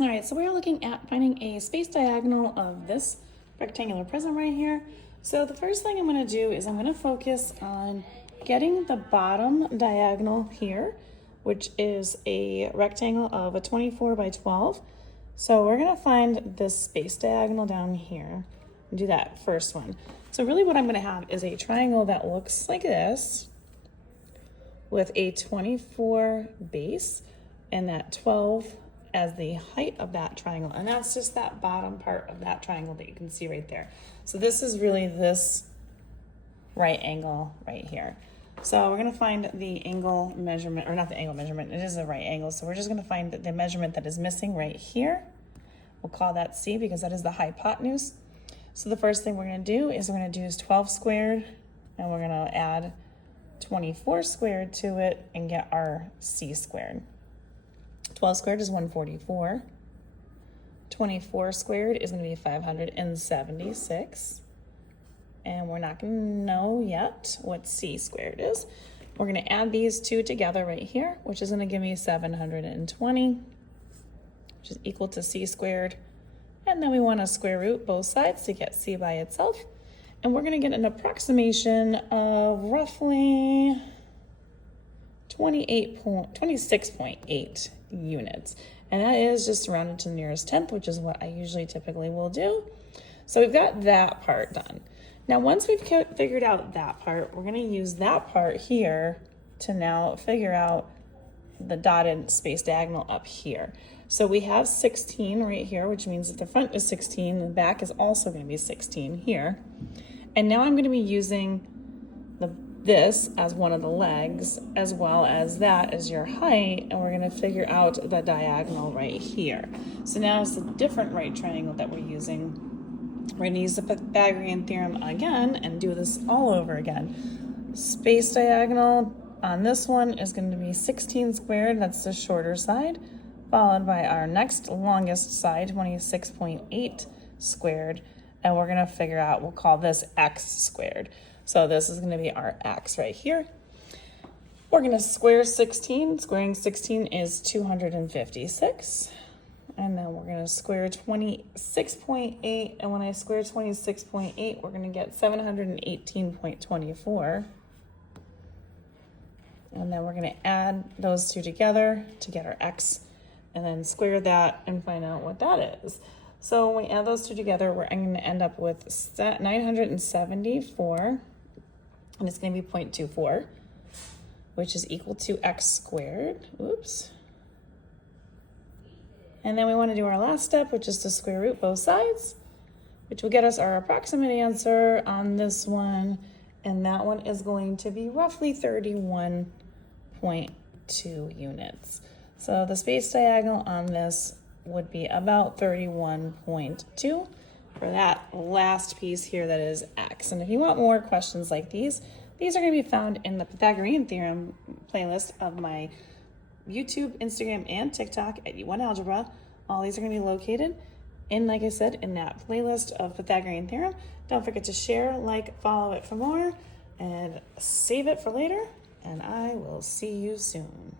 All right, so we're looking at finding a space diagonal of this rectangular prism right here. So the first thing I'm going to do is I'm going to focus on getting the bottom diagonal here, which is a rectangle of a 24 by 12. So we're going to find this space diagonal down here and do that first one. So really what I'm going to have is a triangle that looks like this with a 24 base and that 12 as the height of that triangle. And that's just that bottom part of that triangle that you can see right there. So this is really this right angle right here. So we're gonna find the angle measurement, or not the angle measurement, it is a right angle. So we're just gonna find the measurement that is missing right here. We'll call that C because that is the hypotenuse. So the first thing we're gonna do is 12 squared, and we're gonna add 24 squared to it and get our C squared. 12 squared is 144. 24 squared is going to be 576. And we're not going to know yet what C squared is. We're going to add these two together right here, which is going to give me 720, which is equal to C squared. And then we want to square root both sides to get C by itself. And we're going to get an approximation of roughly 26.8 units. And that is just rounded to the nearest tenth, which is what I usually typically will do. So we've got that part done. Now, once we've figured out that part, we're going to use that part here to now figure out the dotted space diagonal up here. So we have 16 right here, which means that the front is 16, the back is also going to be 16 here. And now I'm going to be using this as one of the legs, as well as that as your height, and we're going to figure out the diagonal right here. So now it's a different right triangle that we're using. We're going to use the Pythagorean Theorem again and do this all over again. Space diagonal on this one is going to be 16 squared, that's the shorter side, followed by our next longest side, 26.8 squared, and we're going to figure out, we'll call this x squared. So this is going to be our x right here. We're going to square 16. Squaring 16 is 256. And then we're going to square 26.8. And when I square 26.8, we're going to get 718.24. And then we're going to add those two together to get our x, and then square that and find out what that is. So when we add those two together, I'm going to end up with 974. And it's going to be 0.24, which is equal to x squared. Oops. And then we want to do our last step, which is to square root both sides, which will get us our approximate answer on this one. And that one is going to be roughly 31.2 units. So the space diagonal on this would be about 31.2. for that last piece here that is x. And if you want more questions like these are going to be found in the Pythagorean Theorem playlist of my YouTube, Instagram, and TikTok at U1 Algebra. All these are going to be located in, like I said, in that playlist of Pythagorean Theorem. Don't forget to share, like, follow it for more, and save it for later, and I will see you soon.